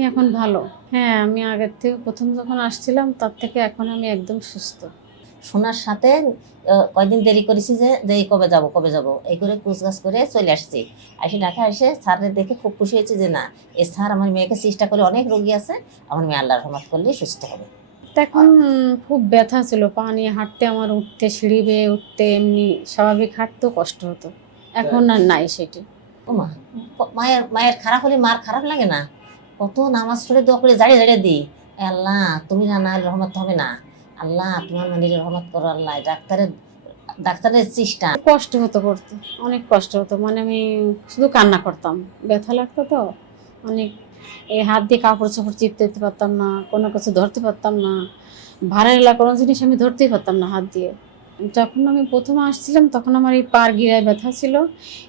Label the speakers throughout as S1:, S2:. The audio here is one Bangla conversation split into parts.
S1: আমি এখন ভালো। হ্যাঁ আমি আগের থেকে প্রথম যখন আসছিলাম তার থেকে এখন আমি একদম সুস্থ।
S2: শোনার সাথে কয়দিন দেরি করেছি যে যে কবে যাব কবে যাব এই করে কুচগাছ করে চলে আসছি। আসি ঢাকা এসে স্যারের দেখে খুব খুশি হয়েছে যে না এই স্যার আমার মেয়েকে চেষ্টা করে অনেক রোগী আছে আমার মেয়ে আল্লাহ রহমত করলেই সুস্থ হবে।
S1: তখন খুব ব্যথা ছিল পা নিয়ে হাঁটতে আমার উঠতে সিঁড়ি বেয়ে উঠতে এমনি স্বাভাবিক হাঁটতেও কষ্ট হতো। এখন আর নাই সেটি।
S2: ও মা মায়ের মায়ের খারাপ হলে মার খারাপ লাগে না? কত নামাজ পড়ে দোয়া করে জাড়িয়ে জাড়িয়ে দিই। আল্লাহ, তুমি না না রহমত হবে না। আল্লাহ, তোমার মানির রহমত করো আল্লাহ। ডাক্তারের ডাক্তারের চেষ্টা।
S1: কষ্ট হতো করতে অনেক কষ্ট হতো। মানে আমি শুধু কান্না করতাম। ব্যথা লাগতো তো। অনেক এই হাত দিয়ে কাপড় চোপড় চিপতে দিতে পারতাম না, কোনো কিছু ধরতে পারতাম না। ভাড়ার কোনো জিনিস আমি ধরতেই পারতাম না হাত দিয়ে। যখন আমি প্রথমে আসছিলাম, তখন আমার এই পার গিরায় ব্যথা ছিল,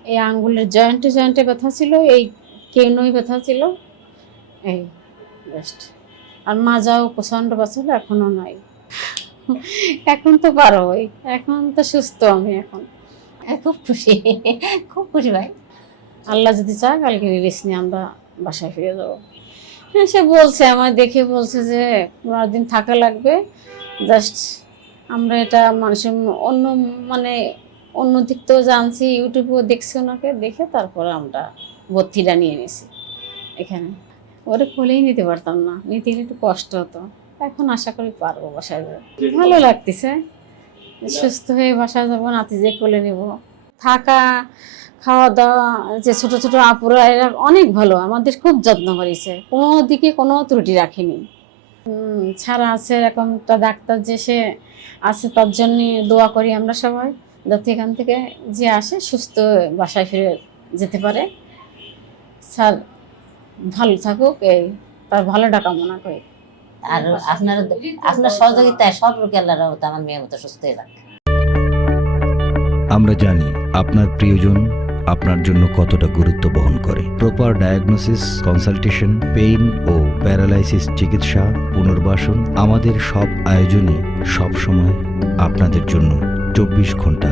S1: এই আঙ্গুলের জয়েন্টে জয়েন্টে ব্যথা ছিল, এই কেউনোই ব্যথা ছিল। এই বেস্ট আর মাজাও প্রচণ্ড ছিল এখনও নাই। এখন তো পারো এখন তো সুস্থ আমি এখন। এ, খুব খুশি খুব খুশি ভাই। আল্লাহ যদি চায় কালকে রিলিজ নিয়ে আমরা বাসায় ফিরে যাব। হ্যাঁ সে বলছে আমার দেখে বলছে যে পনেরো দিন থাকা লাগবে। জাস্ট আমরা এটা মানুষের অন্য মানে অন্য দিক থেকেও জানছি ইউটিউবেও দেখছি ওনাকে দেখে তারপরে আমরা ভর্তিটা নিয়ে নিয়েছি এখানে। ওরে কোলেই নিতে পারতাম না। নিতে গেলে একটু কষ্ট হতো। এখন আশা করি পারব বাসায় যাব ভালো লাগতেছে। সুস্থ হয়ে বাসায় যাব নাতি যে কোলে নেব। থাকা খাওয়া দাওয়া যে ছোট ছোট আপুরা এরা অনেক ভালো। আমাদের খুব যত্ন করেছে। কোনো দিকে কোনো ত্রুটি রাখেনি। ছাড়া আছে এরকম একটা ডাক্তার যে সে আছে তার জন্যে দোয়া করি আমরা সবাই যাতে এখান থেকে যে আসে সুস্থ হয়ে বাসায় ফিরে যেতে পারে। স্যার ভালো থাকুক এই তার ভালোটা কামনা করি।
S2: আর আপনার আপনার সহযোগিতায় সব রোগী আল্লাহ রহমত আমার মেয়ের মতো সুস্থ হয়ে যাক।
S3: আমরা জানি আপনার প্রিয়জন আপনার জন্য কতটা গুরুত্ব বহন করে। প্রপার ডায়াগনোসিস কনসালটেশন পেইন ও প্যারালাইসিস চিকিৎসা পুনর্বাসন আমাদের সব আয়োজনই সব সময় আপনাদের জন্য চব্বিশ ঘণ্টা